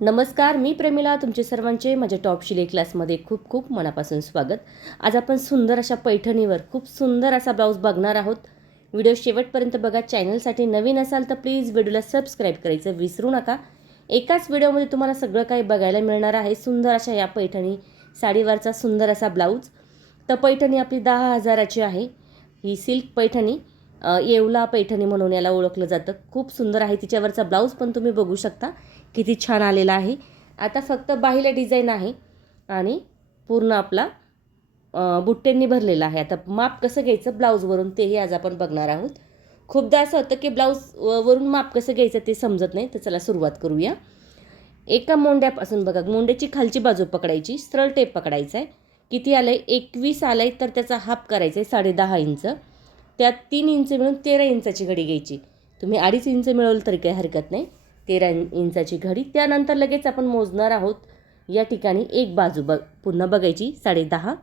नमस्कार मी प्रेमिला तुमचे सर्वांचे माझ्या टॉप शिले क्लासमध्ये खूप खूप मनापासून स्वागत. आज आपण सुंदर अशा पैठणीवर खूप सुंदर असा ब्लाऊज बघणार आहोत. व्हिडिओ शेवटपर्यंत बघा चॅनलसाठी नवीन असाल तर प्लीज व्हिडिओला सबस्क्राईब करायचं विसरू नका. एकाच व्हिडिओमध्ये तुम्हाला सगळं काही बघायला मिळणार आहे. सुंदर अशा या पैठणी साडीवरचा सुंदर असा ब्लाऊज तर पैठणी आपली दहा हजाराची आहे. ही सिल्क पैठणी येवला पैठणी म्हणून याला ओळखलं जातं. खूप सुंदर आहे तिच्यावरचा ब्लाऊज पण तुम्ही बघू शकता. किती छान आलेला आहे. आता फक्त बाहीला डिझाईन आहे आणि पूर्ण आपला बुट्ट्यांनी भरलेला आहे. आता माप कसं घ्यायचं ब्लाऊजवरून तेही आज आपण बघणार आहोत. खूपदा असं होतं की ब्लाऊज वरून माप कसं घ्यायचं ते समजत नाही तर चला सुरुवात करूया. एका मोंड्यापासून बघा मोंड्याची खालची बाजू पकडायची सरळ टेप पकडायचा आहे किती आलं आहे एकवीस आलं आहे तर त्याचा हाफ करायचा आहे साडे दहा इंच. त्यात तीन इंच मिळून तेरा इंचाची घडी घ्यायची. तुम्ही अडीच इंच मिळवलं तरी काही हरकत नाही. तेरा इंचाची घडी. त्यानंतर लगेच आपण मोजणार आहोत या ठिकाणी एक बाजू बघ. पुन्हा बघायची साडेदहा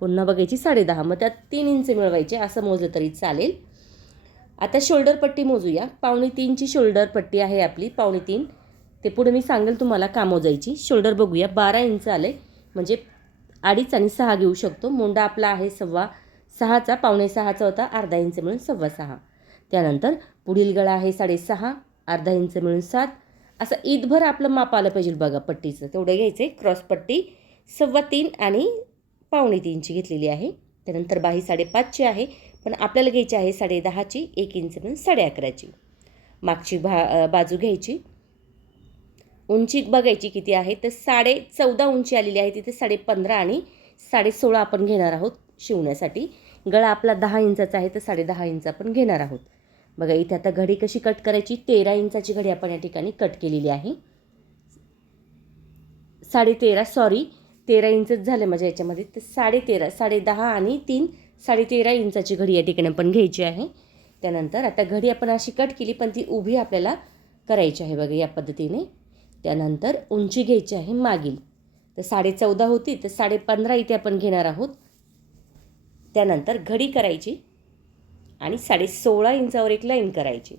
पुन्हा बघायची साडेदहा मग त्यात तीन इंच मिळवायचे. असं मोजलं तरी चालेल. आता शोल्डर पट्टी मोजूया. पावणे तीनची शोल्डर पट्टी आहे आपली. पावणे तीन. ते पुढे मी सांगेल तुम्हाला का मोजायची. शोल्डर बघूया. बारा इंच आले म्हणजे अडीच आणि सहा घेऊ शकतो. मोंडा आपला आहे सव्वा सहाचा. पावणे सहाचा होता. अर्धा इंच मिळून सव्वा सहा. त्यानंतर पुढील गळा आहे साडेसहा अर्धा इंच मिळून सात. असं ईदभर आपलं माप आलं पाहिजे बघा पट्टीचं. तेवढं घ्यायचं. आहे क्रॉस पट्टी सव्वा तीन आणि पावणे तीनची घेतलेली आहे. त्यानंतर बाही साडेपाचची आहे. पण आपल्याला घ्यायची आहे साडे दहाची एक इंच मिळून साडे अकराची मागची भा बाजू घ्यायची. उंची बघायची किती आहे तर साडे चौदा उंची आलेली आहे. तिथे साडे पंधरा आणि साडे सोळा आपण घेणार आहोत शिवण्यासाठी. गळा आपला दहा इंचाचा आहे तर साडे दहा इंच आपण घेणार आहोत. बघा इथे आता घडी कशी कट करायची? तेरा इंचाची घडी आपण या ठिकाणी कट केलेली आहे. साडेतेरा सॉरी तेरा इंचच झालं माझ्या याच्यामध्ये. तर साडेतेरा साडेदहा साडे दहा आणि तीन साडेतेरा इंचाची घडी या ठिकाणी आपण घ्यायची आहे. त्यानंतर आता घडी आपण अशी कट केली पण ती उभी आपल्याला करायची आहे बघा या पद्धतीने. त्यानंतर उंची घ्यायची आहे मागील. तर साडे चौदा होती तर साडेपंधरा इथे आपण घेणार आहोत. त्यानंतर घडी करायची. आणि साडे सोळा इंचावर एक लाईन करायची.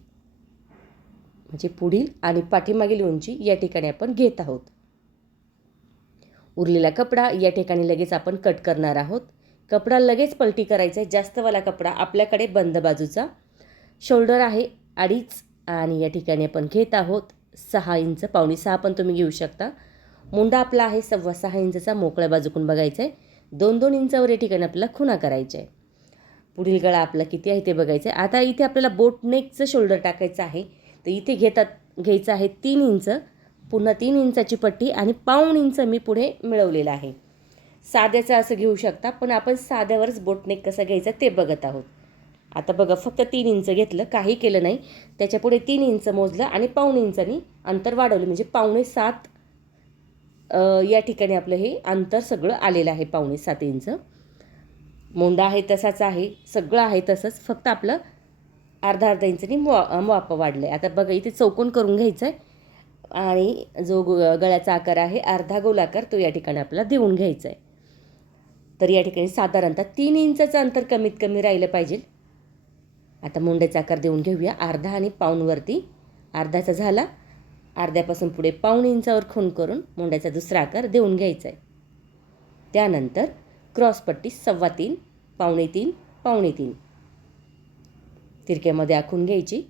म्हणजे पुढील आणि पाठीमागील उंची या ठिकाणी आपण घेत आहोत. उरलेला कपडा या ठिकाणी लगेच आपण कट करणार आहोत. कपडा लगेच पलटी करायचा आहे. जास्तवाला कपडा आपल्याकडे बंद बाजूचा. शोल्डर आहे अडीच आणि या ठिकाणी आपण घेत आहोत. सहा इंच पावणे सहा पण तुम्ही घेऊ शकता. मुंडा आपला आहे सव्वा सहा इंचचा. मोकळ्या बाजूकून बघायचा आहे दोन दोन इंचावर या ठिकाणी आपल्याला खुणा करायचा आहे पुढील गळा आपला किती आहे ते बघायचं आहे. आता इथे आपल्याला बोट नेकचं शोल्डर टाकायचं आहे. तर इथे घेतात घ्यायचं आहे तीन इंच पुन्हा तीन इंचाची पट्टी आणि पाऊण इंच मी पुढे मिळवलेलं आहे. साध्याचं असं घेऊ शकता पण आपण साध्यावरच बोटनेक कसं घ्यायचं ते बघत आहोत. आता बघा फक्त तीन इंच घेतलं काही केलं नाही. त्याच्यापुढे तीन इंच मोजलं आणि पाऊण इंचानी अंतर वाढवलं. म्हणजे पावणे सात या ठिकाणी आपलं हे अंतर सगळं आलेलं आहे पावणे सात इंच. मोंडा आहे तसाच आहे सगळं आहे तसंच फक्त आपलं अर्धा अर्धा इंचनी मो माप वाढलं आहे आता बघा इथे चौकोन करून घ्यायचं आहे आणि जो गळ्याचा आकार आहे अर्धा गोलाकार तो या ठिकाणी आपल्याला देऊन घ्यायचा आहे तर या ठिकाणी साधारणतः तीन इंचाचं अंतर कमीत कमी राहिलं पाहिजे. आता मुंड्याचा आकार देऊन घेऊया. अर्धा आणि पाऊनवरती अर्धाचा झाला. अर्ध्यापासून पुढे पाऊण इंचावर खून करून मुंड्याचा दुसरा आकार देऊन घ्यायचा आहे त्यानंतर क्रॉसपट्टी सव्वा तीन पावणे तीन पावणे तीन. तिरक्यामध्ये आखून घ्यायची.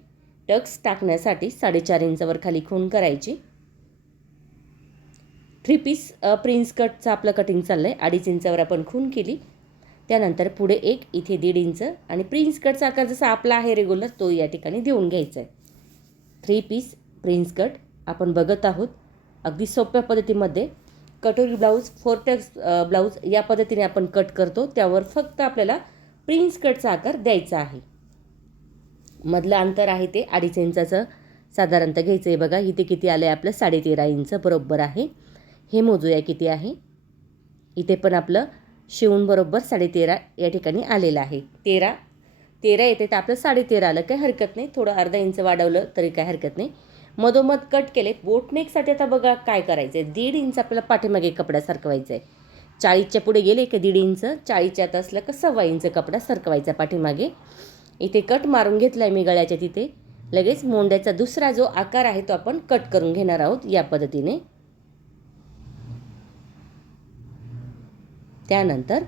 टक्स टाकण्यासाठी साडेचार इंचावर खाली खून करायची. थ्री पीस प्रिन्स कटचं आपलं कटिंग चाललं आहे अडीच इंचावर आपण खून केली. त्यानंतर पुढे एक इथे दीड इंच. आणि प्रिन्स कटचा आकार जसा आपला आहे रेग्युलर तो या ठिकाणी देऊन घ्यायचा आहे थ्री पीस प्रिन्स कट आपण बघत आहोत. अगदी सोप्या पद्धतीमध्ये कटोरी ब्लाऊज फोरटेक्स ब्लाऊज या पद्धतीने आपण कट करतो. त्यावर फक्त आपल्याला प्रिन्स कटचा आकार द्यायचा आहे. मधलं अंतर आहे ते अडीच इंचाचं. साधारणतः घ्यायचं आहे बघा इथे किती आलं आहे आपलं? साडेतेरा इंच बरोबर आहे. हे मोजूया किती आहे? इथे पण आपलं शिवून बरोबर साडेतेरा या ठिकाणी आलेलं आहे. तेरा. तेरा येते तर आपलं साडेतेरा आलं. काही हरकत नाही. थोडं अर्धा इंच वाढवलं तरी काय हरकत नाही. मधोमध कट केले. बोटनेकसाठी आता बघा काय करायचं आहे दीड इंच आपल्याला पाठीमागे कपडा सरकवायचा आहे चाळीसच्या पुढे गेले की दीड इंच. चाळीसच्या आता असलं का सव्वा इंच कपडा सरकवायचा पाठीमागे. इथे कट मारून घेतला आहे मी गळ्याच्या तिथे. लगेच मोंड्याचा दुसरा जो आकार आहे तो आपण कट करून घेणार आहोत या पद्धतीने. त्यानंतर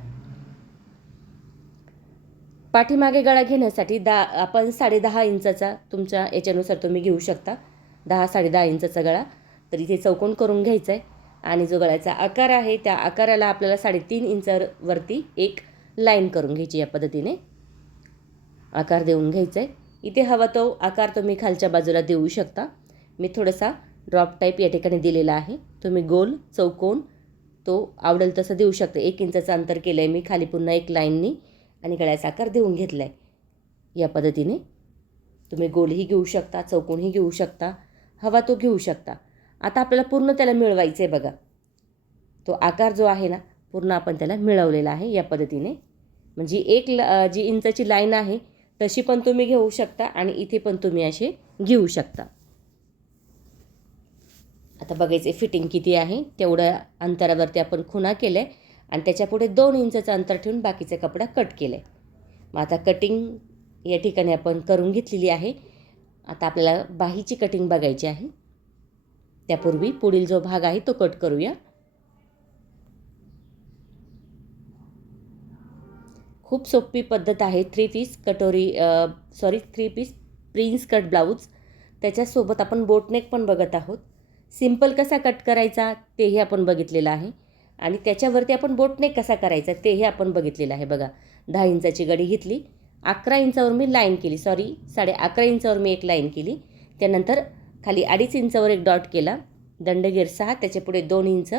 पाठीमागे गळा घेण्यासाठी दा आपण साडे इंचाचा तुमच्या याच्यानुसार तुम्ही घेऊ शकता. दहा साडे दहा इंचाचा गळा तर इथे चौकोन करून घ्यायचा आहे आणि जो गळ्याचा आकार आहे त्या आकाराला आपल्याला साडेतीन इंचावरती एक लाईन करून घ्यायची या पद्धतीने. आकार देऊन घ्यायचा आहे इथे हवा तो आकार तुम्ही खालच्या बाजूला देऊ शकता. मी थोडासा ड्रॉप टाईप या ठिकाणी दिलेला आहे. तुम्ही गोल चौकोन तो आवडेल तसं देऊ शकता. एक इंचाचं अंतर केलं आहे मी खाली पुन्हा एक लाईननी आणि गळ्याचा आकार देऊन घेतला आहे या पद्धतीने तुम्ही गोलही घेऊ शकता चौकोनही घेऊ शकता. हवा तो घेऊ शकता. आता आपल्याला पूर्ण त्याला मिळवायचं आहे बघा. तो आकार जो आहे ना पूर्ण आपण त्याला मिळवलेला आहे या पद्धतीने. म्हणजे एक ल जी इंचाची लाईन आहे तशी पण तुम्ही घेऊ शकता आणि इथे पण तुम्ही असे घेऊ शकता. आता बघायचे फिटिंग किती आहे. तेवढ्या अंतरावरती आपण खुणा केलं आहे आणि त्याच्यापुढे दोन इंचाचं अंतर ठेवून बाकीचा कपडा कट केला आहे मग आता कटिंग या ठिकाणी आपण करून घेतलेली आहे. आता आपल्याला बाहीची कटिंग बघायची आहे. त्यापूर्वी पुढील जो भाग आहे तो कट करूया. खूप सोपी पद्धत आहे. थ्री पीस कटोरी sorry three piece prince cut blouse त्याच्यासोबत आपण बोटनेक पण बघत आहोत. सिंपल कसा कट करायचा तेही आपण बघितलेलं आहे. आणि त्याच्यावरती आपण बोटनेक कसा करायचा तेही आपण बघितलेलं आहे. बघा दहा इंचाची गडी घेतली. अकरा इंचावर मी लाईन केली. सॉरी साडे अकरा इंचावर मी एक लाईन केली. त्यानंतर खाली अडीच इंचावर एक डॉट केला. दंडगीर सहा त्याच्यापुढे दोन इंच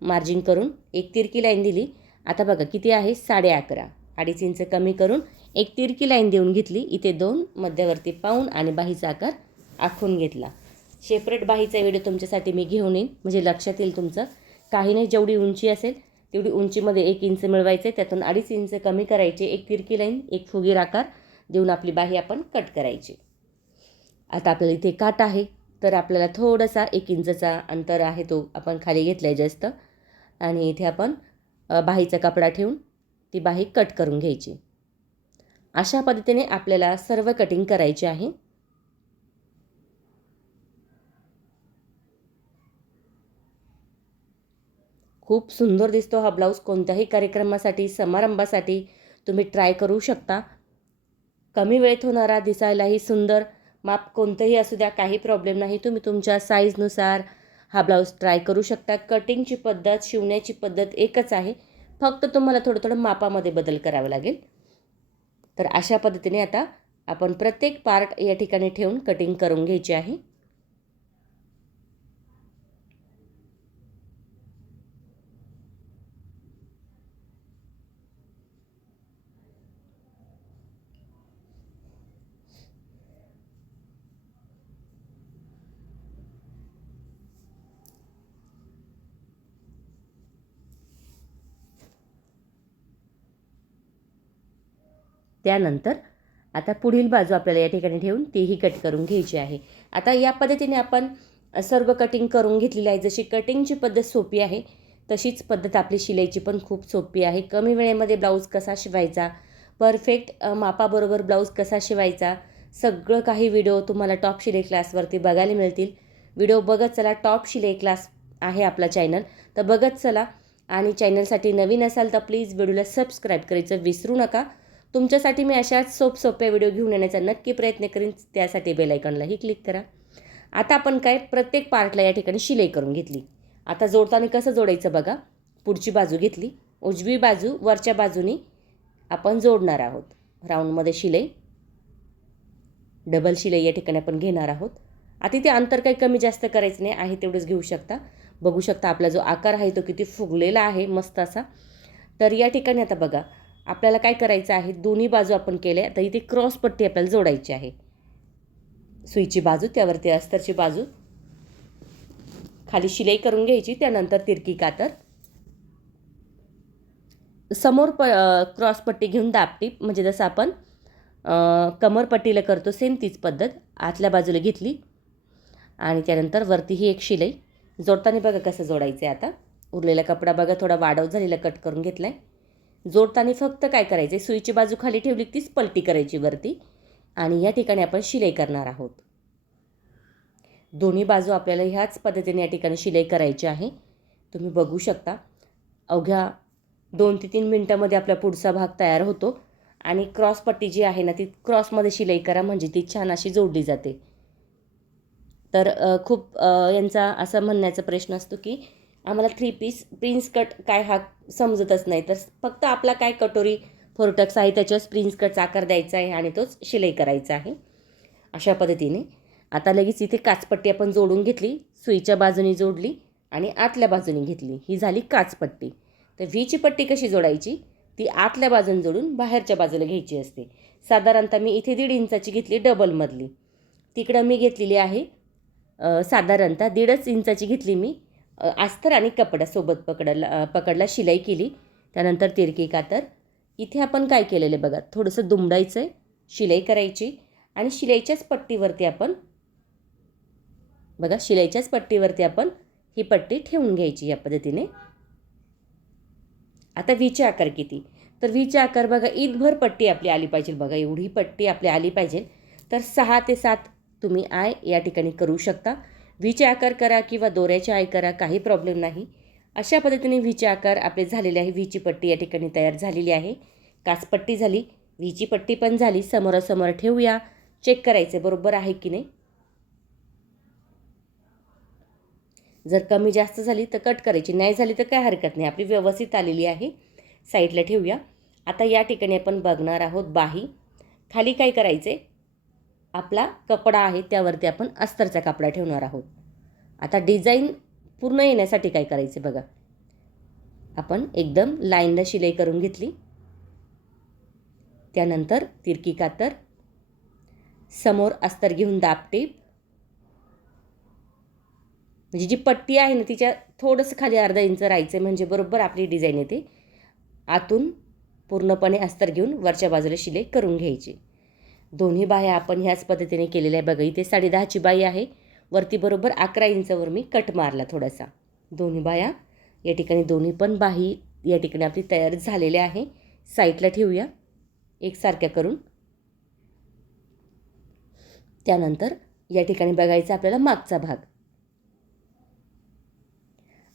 मार्जिन करून एक तिरकी लाईन दिली. आता बघा किती आहे? साडे अकरा. अडीच इंच कमी करून एक तिरकी लाईन देऊन घेतली. इथे दोन मध्यवर्ती पाऊन आणि बाहीचा आकार आखून घेतला. सेपरेट बाहीचा व्हिडिओ तुमच्यासाठी मी घेऊन येईन. म्हणजे लक्षात येईल तुमचं. काही नाही जेवढी उंची असेल तेवढी उंचीमध्ये एक इंच मिळवायचे त्यातून अडीच इंच कमी करायचे एक तिरकी लाईन एक फुगीर आकार देऊन आपली बाही आपण कट करायची. आता आपल्याला इथे काट आहे तर आपल्याला थोडासा एक इंचचा अंतर आहे तो आपण खाली घेतला आहे जास्त. आणि इथे आपण बाहीचा कपडा ठेवून ती बाही कट करून घ्यायची. अशा पद्धतीने आपल्याला सर्व कटिंग करायची आहे. खूप सुंदर दिसतो हा ब्लाऊज. कोणत्याही कार्यक्रमासाठी समारंभासाठी तुम्ही ट्राय करू शकता. कमी वेळेत होणारा दिसायलाही सुंदर. माप कोणतंही असू द्या काही प्रॉब्लेम नाही. तुम्ही तुमच्या साईजनुसार हा ब्लाऊज ट्राय करू शकता. कटिंगची पद्धत शिवण्याची पद्धत एकच आहे. फक्त तुम्हाला थोडं थोडं मापामध्ये बदल करावा लागेल. तर अशा पद्धतीने आता आपण प्रत्येक पार्ट या ठिकाणी ठेवून कटिंग करून घ्यायची आहे. त्यानंतर आता पुढील बाजू आपल्याला या ठिकाणी ठेवून तीही कट करून घ्यायची आहे. आता या पद्धतीने आपण सर्व कटिंग करून घेतलेली आहे. जशी कटिंगची पद्धत सोपी आहे तशीच पद्धत आपली शिलाईची पण खूप सोपी आहे. कमी वेळेमध्ये ब्लाऊज कसा शिवायचा परफेक्ट मापाबरोबर ब्लाऊज कसा शिवायचा सगळं काही व्हिडिओ तुम्हाला टॉप शिलाई क्लासवरती बघायला मिळतील. व्हिडिओ बघत चला टॉप शिलाई क्लास आहे आपला चॅनल. तर बघत चला आणि चॅनलसाठी नवीन असाल तर प्लीज व्हिडिओला सबस्क्राईब करायचं विसरू नका. तुमच्यासाठी मी अशाच सोप सोप्या व्हिडिओ घेऊन येण्याचा नक्की प्रयत्न करीन. त्यासाठी बेलायकॉनलाही क्लिक करा. आता आपण काय प्रत्येक पार्टला या ठिकाणी शिलाई करून घेतली. आता जोडताना कसं जोडायचं बघा. पुढची बाजू घेतली. उजवी बाजू वरच्या बाजूनी आपण जोडणार आहोत. राऊंडमध्ये शिलाई. डबल शिलाई या ठिकाणी आपण घेणार आहोत. आता ते अंतर काही कमी जास्त करायचं नाही. आहे तेवढंच घेऊ शकता. बघू शकता आपला जो आकार आहे तो किती फुगलेला आहे मस्त असा. तर या ठिकाणी आता बघा. आपल्याला काय करायचं आहे? दोन्ही बाजू आपण केल्या तर इथे क्रॉस पट्टी आपल्याला जोडायची आहे. सुईची बाजू त्यावरती अस्तरची बाजू. खाली शिलाई करून घ्यायची त्यानंतर तिरकी कातर. समोर प क्रॉस पट्टी घेऊन दाबटीप म्हणजे जसं आपण कमरपट्टीला करतो सेम तीच पद्धत. आतल्या बाजूला घेतली. आणि त्यानंतर वरती ही एक शिलाई. जोडताना बघा कसं जोडायचं आहे आता. उरलेला कपडा बघा थोडा वाढव झालेला कट करून घेतला आहे जोडताना फक्त काय करायचं आहे सुईची बाजू खाली ठेवली तीच पलटी करायची वरती. आणि या ठिकाणी आपण शिलाई करणार आहोत. दोन्ही बाजू आपल्याला ह्याच पद्धतीने या ठिकाणी शिलाई करायची आहे. तुम्ही बघू शकता. अवघ्या दोन ते तीन मिनटामध्ये आपला पुढचा भाग तयार होतो. आणि क्रॉस पट्टी जी आहे ना ती क्रॉसमध्ये शिलाई करा म्हणजे ती छान अशी जोडली जाते. तर खूप यांचा असा म्हणण्याचा प्रश्न असतो की आम्हाला थ्री पीस प्रिन्स कट काय हा समजतच नाही. तर फक्त आपला काय कटोरी फोरटक्स आहे त्याच्यावर प्रिन्स कटचा आकार द्यायचा आहे आणि तोच शिलाई करायचा आहे. अशा पद्धतीने. आता लगेच इथे काचपट्टी आपण जोडून घेतली सुईच्या बाजूने जोडली आणि आतल्या बाजूने घेतली. ही झाली काचपट्टी. तर व्हीची पट्टी कशी जोडायची? ती आतल्या बाजूने जोडून बाहेरच्या बाजूला घ्यायची असते. साधारणतः मी इथे दीड इंचाची घेतली डबलमधली तिकडं मी घेतलेली आहे साधारणतः दीडच इंचाची घेतली मी. अस्तर आणि कपडा सोबत पकडला पकडला शिलाई केली. त्यानंतर तिरकी कातर. इथे आपण काय केलेलं आहे बघा थोडंसं दुमडायचं आहे शिलाई करायची आणि शिलाईच्याच पट्टीवरती आपण बघा शिलाईच्याच पट्टीवरती आपण ही पट्टी ठेवून घ्यायची या पद्धतीने. आता व्हीचे आकार किती? तर व्हीचे आकार बघा ईदभर पट्टी आपली आली पाहिजे बघा एवढी पट्टी आपली आली पाहिजे. तर सहा ते सात तुम्ही आय या ठिकाणी करू शकता. व्हीचे आकार करा किंवा दोऱ्याचे आय करा काही प्रॉब्लेम नाही. अशा पद्धतीने व्हीचे आकार आपले झालेले आहे. व्हीची पट्टी या ठिकाणी तयार झालेली आहे. काचपट्टी झाली. व्हीची पट्टी पण झाली. समोरासमोर ठेवूया. चेक करायचे. बरोबर आहे की नाही? जर कमी जास्त झाली तर कट करायची. नाही झाली तर काय हरकत नाही. आपली व्यवस्थित आलेली आहे. साईडला ठेवूया. आता या ठिकाणी आपण बघणार आहोत बाही. खाली काय करायचे? आपला कपडा आहे त्यावरती आपण अस्तरचा कपडा ठेवणार आहोत. आता डिझाईन पूर्ण येण्यासाठी काय करायचं बघा. आपण एकदम लाईनला शिलाई करून घेतली. त्यानंतर तिरकी कातर समोर अस्तर घेऊन दाबटीप म्हणजे जी पट्टी आहे ना तिच्या थोडंसं खाली अर्धा इंच राहायचं म्हणजे बरोबर आपली डिझाईन येते. आतून पूर्णपणे अस्तर घेऊन वरच्या बाजूला शिलाई करून घ्यायची. दोन्ही बाह्या आपण ह्याच पद्धतीने केलेल्या आहे. बघा इथे साडेदहाची बाई आहे. वरती बरोबर अकरा इंचावर मी कट मारला थोडासा. दोन्ही बाया या ठिकाणी दोन्ही पण बाही या ठिकाणी आपली तयार झालेल्या आहे. साईडला ठेवूया एकसारख्या करून. त्यानंतर या ठिकाणी बघायचा आपल्याला मागचा भाग.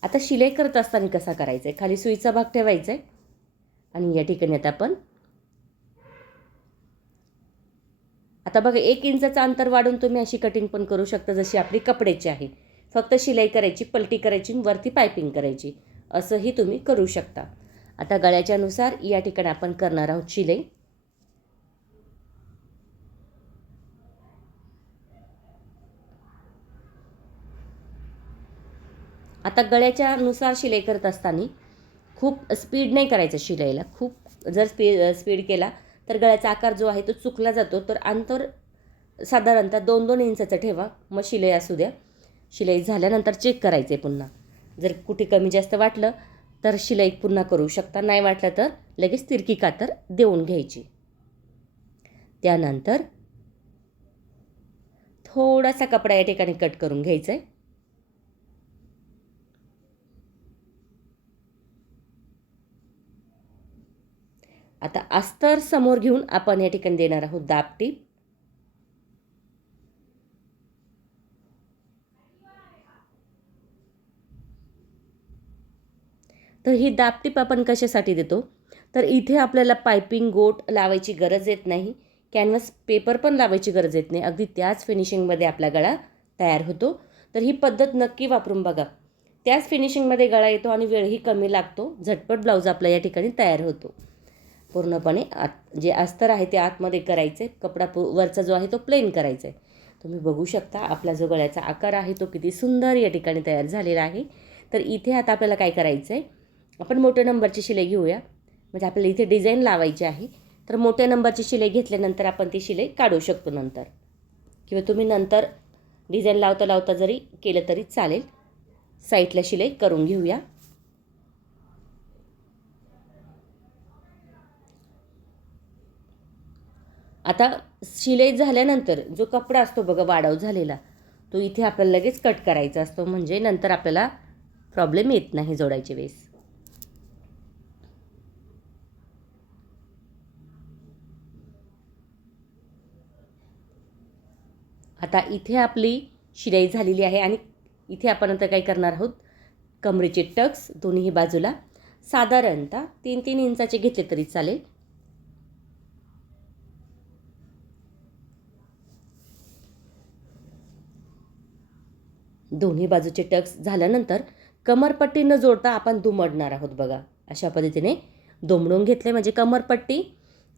आता शिलाई करत असताना कसा करायचा आहे? खाली सुईचा भाग ठेवायचा आहे. आणि या ठिकाणी आता आपण आता बघा एक इंचाचं अंतर वाढून तुम्ही अशी कटिंग पण करू शकता जशी आपली कपड्याची आहे. फक्त शिलाई करायची पलटी करायची वरती पायपिंग करायची. असंही तुम्ही करू शकता. आता गळ्याच्यानुसार या ठिकाणी आपण करणार आहोत शिलाई. आता गळ्याच्यानुसार शिलाई करत असताना खूप स्पीड नाही करायचं शिलाईला. खूप जर स्पी स्पीड केला तर गळ्याचा आकार जो आहे तो चुकला जातो. तर अंतर साधारणतः दोन दोन इंचाचं ठेवा. मग शिलाई असू द्या. शिलाई झाल्यानंतर चेक करायचे पुन्हा. जर कुठे कमी जास्त वाटलं तर शिलाई पुन्हा करू शकता. नाही वाटलं तर लगेच तिरकी कातर देऊन घ्यायची. त्यानंतर थोडासा कपडा या ठिकाणी कट करून घ्यायचा आहे आता अस्तर समोर घेऊन आपण या ठिकाणी देणार आहोत दाबटीप तर ही दाबटीप आपण कशासाठी देतो? तर इथे आपल्याला पायपिंग गोट लावायची गरज येत नाही. कॅनव्हास पेपर पण लावायची गरज येत नाही. अगदी त्याच फिनिशिंगमध्ये आपला गळा तयार होतो. तर ही पद्धत नक्की वापरून बघा. त्याच फिनिशिंगमध्ये गळा येतो आणि वेळही कमी लागतो. झटपट ब्लाऊज आपला या ठिकाणी तयार होतो. पूर्णपणे आत जे अस्तर आहे ते आतमध्ये करायचे. कपडा पु वरचा जो आहे तो प्लेन करायचा. आहे तुम्ही बघू शकता आपला जो गळ्याचा आकार आहे तो किती सुंदर या ठिकाणी तयार झालेला आहे. तर इथे आता आपल्याला काय करायचं आहे आपण मोठ्या नंबरची शिलाई घेऊया. म्हणजे आपल्याला इथे डिझाईन लावायची आहे. तर मोठ्या नंबरची शिलाई घेतल्यानंतर आपण ती शिलाई काढू शकतो नंतर. किंवा तुम्ही नंतर डिझाईन लावता लावता जरी केलं तरी चालेल. साईडला शिलाई करून घेऊया. आता शिलाई झाल्यानंतर जो कपडा असतो बघा वाढव झालेला तो इथे आपल्याला लगेच कट करायचा असतो. म्हणजे नंतर आपल्याला प्रॉब्लेम येत नाही जोडायच्या वेळेस. आता इथे आपली शिलाई झालेली आहे आणि इथे आपण आता काय करणार आहोत? कमरेचे टक्स दोन्ही बाजूला. साधारणतः तीन तीन इंचाचे घेतले तरी चालेल. दोन्ही बाजूचे टक्स झाल्यानंतर कमरपट्टी न जोडता आपण दुमडणार आहोत बघा. अशा पद्धतीने दुमडून घेतले म्हणजे कमरपट्टी.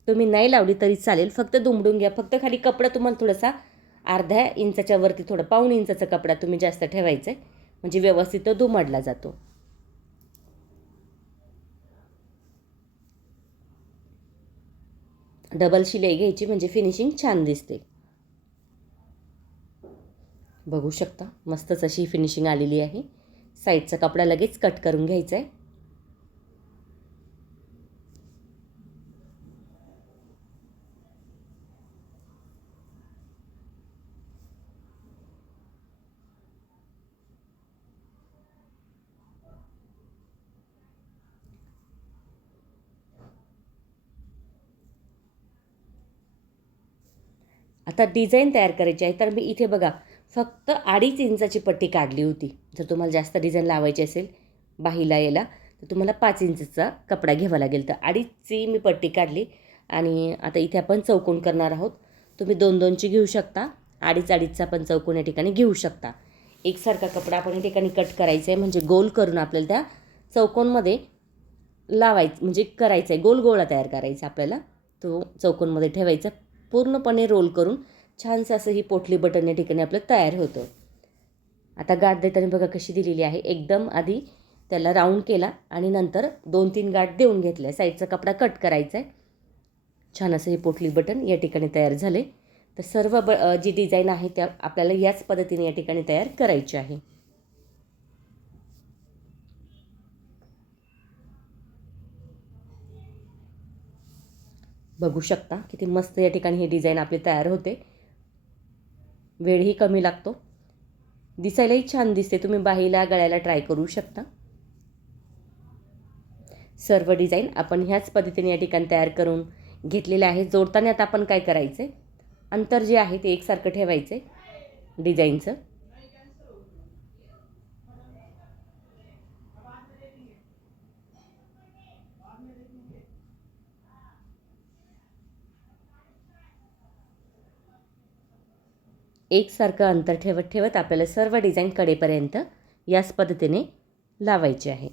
तुम्ही नाही लावली तरी चालेल. फक्त दुमडून घ्या. फक्त खाली कपडा तुम्हाला थोडासा अर्ध्या इंचाच्या वरती थोडं पाऊण इंचाचा कपडा तुम्ही जास्त ठेवायचा आहे. म्हणजे व्यवस्थित तो दुमडला जातो. डबल शिलाई घ्यायची म्हणजे फिनिशिंग छान दिसते. बघू शकता. मस्तच अशी फिनिशिंग आलेली आहे. साईडचा कपडा लगेच कट करून घ्यायचा आहे आता डिझाईन तयार करायची आहे. तर मी इथे बघा फक्त अडीच इंचाची पट्टी काढली होती. जर तुम्हाला जास्त डिझाईन लावायची असेल बाहीला यायला तर तुम्हाला पाच इंचचा कपडा घ्यावा लागेल. तर अडीचची मी पट्टी काढली आणि आता इथे आपण चौकोन करणार आहोत. तुम्ही दोन दोनची घेऊ शकता. अडीच अडीचचा पण चौकोन या ठिकाणी घेऊ शकता. एकसारखा कपडा आपण या ठिकाणी कट करायचा आहे म्हणजे गोल करून आपल्याला त्या चौकोनमध्ये लावायचं म्हणजे करायचं आहे गोल गोळा तयार करायचा आपल्याला. तो चौकोनमध्ये ठेवायचा. पूर्णपणे रोल करून छानसं असं ही पोटली बटन या ठिकाणी आपलं तयार होतं. आता गाठ देताना बघा कशी दिलेली आहे. एकदम आधी त्याला राऊंड केला आणि नंतर दोन तीन गाठ देऊन घेतल्या. साईडचा कपडा कट करायचा आहे. छान असं हे पोटली बटन या ठिकाणी तयार झाले. तर सर्व ब जी डिझाईन आहे त्या आपल्याला याच पद्धतीने या ठिकाणी तयार करायची आहे. बघू शकता किती मस्त या ठिकाणी हे डिझाईन आपली तयार होते. वेळही कमी लागतो. दिसायलाही छान दिसते. तुम्ही बाहीला गळ्याला ट्राय करू शकता. सर्व डिझाईन आपण ह्याच पद्धतीने या ठिकाणी तयार करून घेतलेले आहे जोडताना आता आपण काय करायचं आहे अंतर जे आहे ते एकसारखं ठेवायचं आहे डिझाईनचं एकसारखं अंतर ठेवत ठेवत आपल्याला सर्व डिझाईन कडेपर्यंत याच पद्धतीने लावायचे आहे.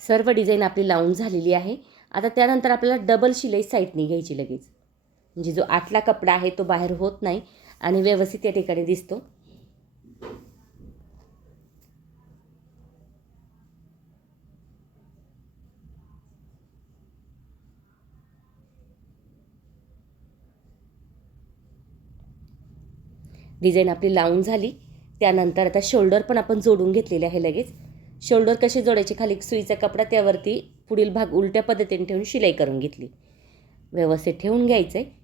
सर्व डिझाईन आपली लावून झालेली आहे. आता त्यानंतर आपल्याला डबल शिलाई साईडने घ्यायची लगेच. म्हणजे जो आतला कपडा आहे तो बाहेर होत नाही आणि व्यवस्थित या ठिकाणी दिसतो. डिझाईन आपली लावून झाली. त्यानंतर आता शोल्डर पण आपण जोडून घेतलेले आहे लगेच. शोल्डर कसे जोडायचे? खाली सुईचा कपडा त्यावरती पुढील भाग उलट्या पद्धतीने ठेवून शिलाई करून घेतली. व्यवस्थित ठेवून घ्यायचं आहे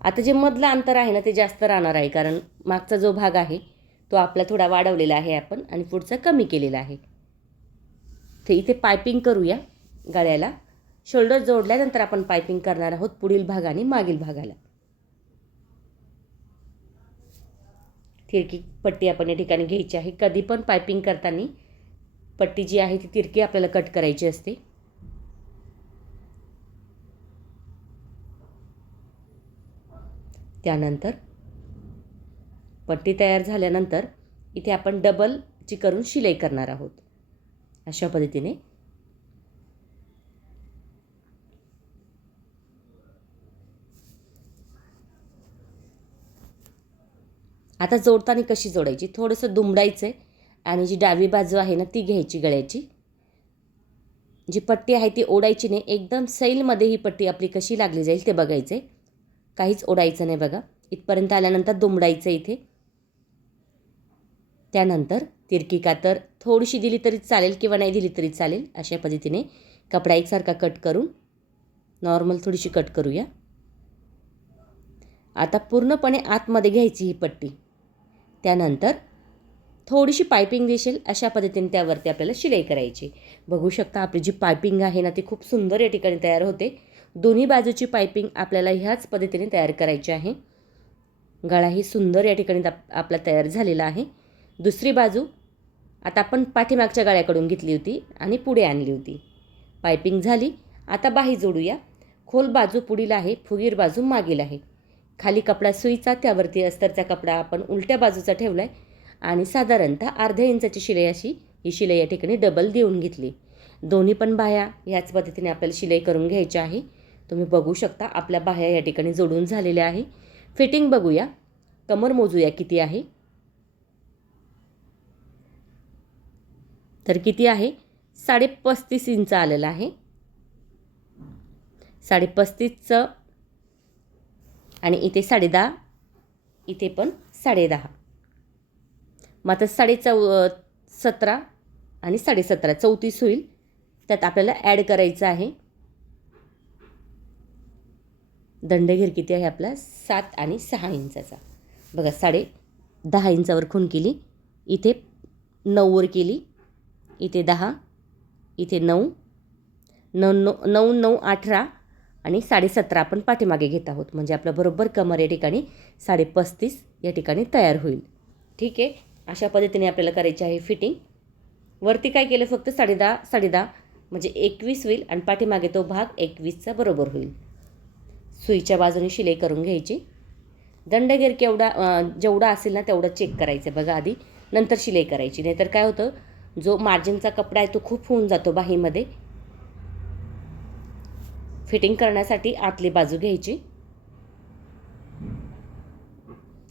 आता जे मधलं अंतर आहे ना ते जास्त राहणार आहे कारण मागचा जो भाग आहे तो आपला थोडा वाढवलेला आहे आपण आणि पुढचा कमी केलेला आहे. तर इथे पायपिंग करूया गळ्याला. शोल्डर जोडल्यानंतर आपण पायपिंग करणार आहोत पुढील भाग आणि मागील भागाला. तिरकी पट्टी आपण या ठिकाणी घ्यायची आहे. कधी पण पायपिंग करताना पट्टी जी आहे ती तिरकी आपल्याला कट करायची असते. त्यानंतर पट्टी तयार झाल्यानंतर इथे आपण डबलची करून शिलाई करणार आहोत. अशा पद्धतीने आता जोडताना कशी जोडायची? थोडंसं दुमडायचं आहे आणि जी डावी बाजू आहे ना ती घ्यायची गळ्याची. जी पट्टी आहे ती ओढायची नाही. एकदम सैलमध्ये ही पट्टी आपली कशी लागली जाईल ते बघायचं आहे काहीच ओढायचं नाही बघा. इथपर्यंत आल्यानंतर दुमडायचं इथे. त्यानंतर तिरकी कातर थोडीशी दिली तरी चालेल किंवा नाही दिली तरी चालेल अशा पद्धतीने कपडा एकसारखा कट करून नॉर्मल थोडीशी कट करूया. आता पूर्णपणे आतमध्ये घ्यायची ही पट्टी. त्यानंतर थोडीशी पायपिंग दिसेल अशा पद्धतीने त्यावरती आपल्याला शिलाई करायची. बघू शकता आपली जी पायपिंग आहे ना ती खूप सुंदर या ठिकाणी तयार होते. दोन्ही बाजूची पायपिंग आपल्याला ह्याच पद्धतीने तयार करायची आहे. गळाही सुंदर या ठिकाणी आप- आपला तयार झालेला आहे. दुसरी बाजू आता आपण पाठीमागच्या गळ्याकडून घेतली होती आणि पुढे आणली होती. पायपिंग झाली. आता बाही जोडूया. खोल बाजू पुढील आहे फुगीर बाजू मागील आहे. खाली कपडा सुईचा त्यावरती अस्तरचा कपडा आपण उलट्या बाजूचा ठेवला आहे आणि साधारणतः अर्ध्या इंचाची शिलाई अशी ही शिलाई या ठिकाणी डबल देऊन घेतली. दोन्ही पण बाह्या ह्याच पद्धतीने आपल्याला शिलाई करून घ्यायची आहे. तुम्ही बघू शकता आपल्या बाह्या या ठिकाणी जोडून झालेल्या आहे. फिटिंग बघूया. कमर मोजूया किती आहे. तर किती आहे. साडे पस्तीस इंच आलेलं आहे. साडे पस्तीसचं आणि इथे साडेदहा इथे पण साडेदहा. मग आता साडे चौ सतरा आणि साडेसतरा चौतीस होईल. त्यात आपल्याला ॲड करायचं आहे. दंडघेर किती आहे आपला? सात आणि सहा इंचाचा. बघा साडे दहा इंचावर खून केली. इथे नऊवर केली. इथे दहा इथे नऊ नऊ. नऊ नऊ नऊ अठरा आणि साडेसतरा आपण पाठीमागे घेत आहोत. म्हणजे आपलं बरोबर कमर या ठिकाणी साडे पस्तीस या ठिकाणी तयार होईल. ठीक आहे? अशा पद्धतीने आपल्याला करायची आहे फिटिंग. वरती काय केलं? फक्त साडेदहा साडेदहा म्हणजे एकवीस होईल आणि पाठीमागे तो भाग एकवीसचा बरोबर होईल. सुईच्या बाजूने शिलाई करून घ्यायची. दंडगेर केवढा जेवढा असेल ना तेवढं चेक करायचं बघा आधी. नंतर शिलाई करायची. नाहीतर काय होतं? जो मार्जिनचा कपडा आहे तो खूप होऊन जातो बाहीमध्ये. फिटिंग करण्यासाठी आतली बाजू घ्यायची.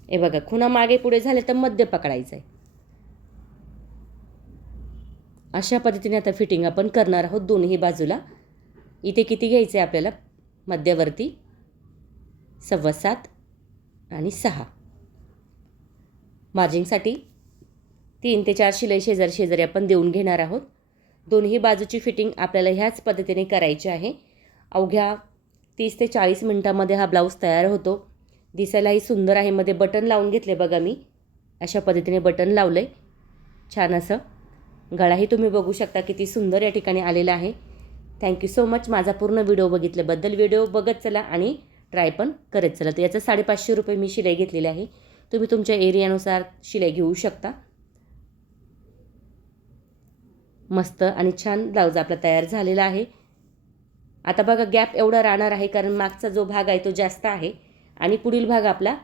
हे बघा खुणा मागे पुढे झाले तर मध्य पकडायचं आहे अशा पद्धतीने आता फिटिंग आपण करणार आहोत दोन्ही बाजूला. इथे किती घ्यायचं आहे आपल्याला? मध्यवर्ती सव्वा सात आणि सहा. मार्जिंगसाठी तीन ते चार शिलाई शेजारी शेजारी आपण देऊन घेणार आहोत. दोन्ही बाजूची फिटिंग आपल्याला ह्याच पद्धतीने करायची आहे. अवघ्या तीस ते चाळीस मिनटामध्ये हा ब्लाऊज तयार होतो. दिसायलाही सुंदर आहे. मध्ये बटन लावून घेतले बघा मी. अशा पद्धतीने बटन लावलं आहे छान असं. गळाही तुम्ही बघू शकता किती सुंदर या ठिकाणी आलेला आहे. थँक्यू सो मच माझा पूर्ण व्हिडिओ बघितल्याबद्दल व्हिडिओ बघत चला आणि ट्राय पण करत चला. तर याचं साडेपाचशे रुपये मी शिलाई घेतलेली आहे. तुम्ही तुमच्या एरियानुसार शिलाई घेऊ शकता. मस्त आणि छान ब्लाऊज आपला तयार झालेला आहे. आता बघा गॅप एवढा राहणार आहे कारण मागचा जो भाग आहे तो जास्त आहे आणि पुढील भाग आपला